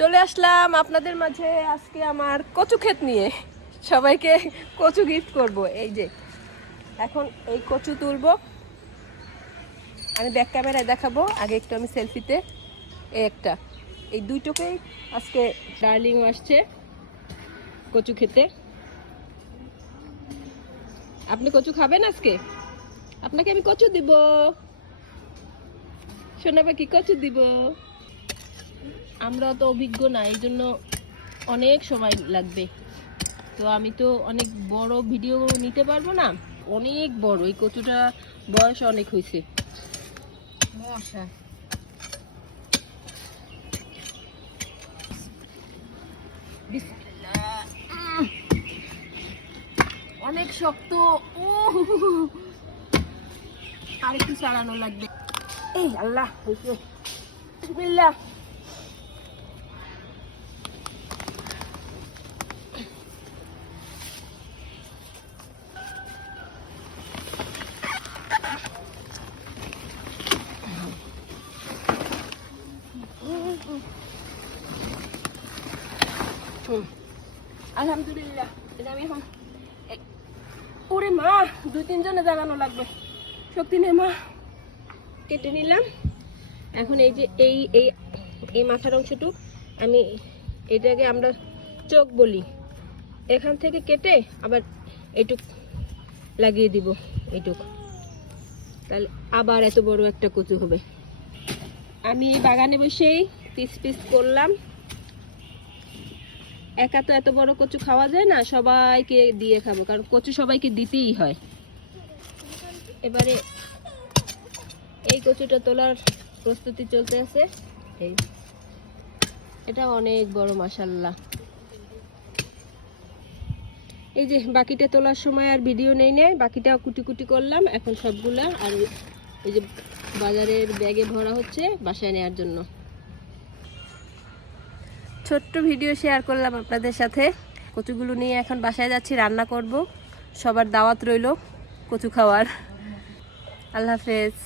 চলে আসলাম আপনাদের মাঝে আজকে আমার কচু ক্ষেত নিয়ে। সবাইকে কচু গিফট করব। এই যে এখন এই কচু তুলবো, আমি ব্যাক ক্যামেরায় দেখাবো, আগে একটু আমি সেলফিতে। এই একটা, এই দুইটোকেই আজকে ডার্লিং আসছে কচু খেতে। আপনি কচু খাবেন আজকে? আপনাকে আমি কচু দিব, শোনাবে কি কচু দিব। আমরা তো অভিজ্ঞ না, এই জন্য অনেক সময় লাগবে। তো আমি তো অনেক বড় ভিডিও নিতে পারবো না, অনেক বড় এই কচুটা, বয়স অনেক হয়েছে। মশা অনেক শক্ত। ও আর একটু ছাড়ানো লাগবে। এই আল্লাহ হয়েছে, বিসমিল্লাহ। আলহামদুলিল্লাহ, এটা আমি এখন ওরে মা 2-3 জনে জাগানো লাগবে, শক্তি নেই মা। কেটে নিলাম। এখন এই যে এই এই এই মাথার অংশটুক আমি, এটাকে আমরা চোখ বলি, এখান থেকে কেটে আবার এইটুক লাগিয়ে দিব, এইটুক, তাহলে আবার এত বড় একটা কচু হবে। আমি বাগানে বসেই পিস পিস করলাম। একা তো এত বড় কচু খাওয়া যায় না, সবাইকে দিয়ে খাবো, কারণ কচু সবাইকে দিতেই হয়। এবারে এই কচুটা তোলার প্রস্তুতি চলতে আছে। এই এটা অনেক বড় মাশাআল্লাহ। এই যে বাকিটা তোলার সময় আর ভিডিও নেই, বাকিটা কুটি কুটি করলাম। এখন সবগুলা আর এই যে বাজারের ব্যাগে ভরা হচ্ছে বাসায় নেওয়ার জন্য। ছোট্ট ভিডিও শেয়ার করলাম আপনাদের সাথে। কচুগুলো নিয়ে এখন বাসায় যাচ্ছি, রান্না করব। সবার দাওয়াত রইল কচু খাওয়ার। আল্লাহ হাফেজ।